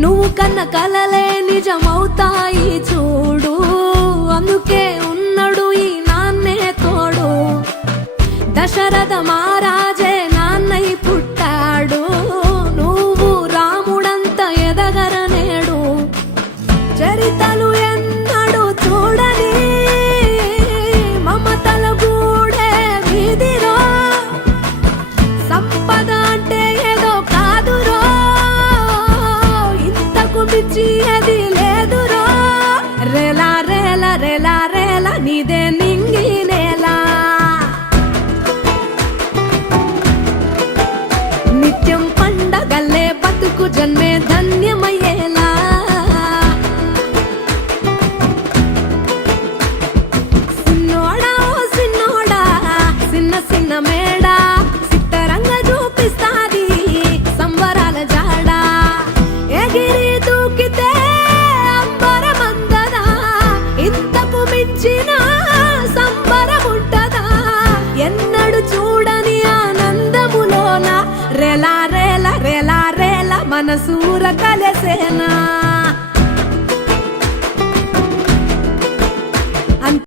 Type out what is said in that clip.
నువ్వు కన్న కలలే నిజమవుతాయి చూడు, అందుకే ఉన్నడు ఈ నాన్నే తోడు. దశరథ మహారాజే నాన్నై పుట్టాడు, నువ్వు రాముడంత ఎదగరనేడు. చరితలు ఎన్నడు చూడని మమతల గూడే వీధిలో, సంపద అంటే ఏదో కాదురో, ఇంతకు మించి అది లేదురో. రేలా రేలా రేలా రేలా నీదే నింగి నేలా, నిత్యం పండగల్లే బతుకు జన్మే ధన్యమయ్యేలా. సిన్నోడా ఓ సిన్నోడా సిన్న సిన్న మేడా, సిత్తరంగా చూపిస్తాది సంబరాల జాడా. ఎగిరి దూకితే అంబరమందదా, ఇంతకు మించిన సంబరముంటదా. ఎన్నడు చూడని ఆనందములోన రేలా రేలా రేలా రేలా మనసూర కలసేనా.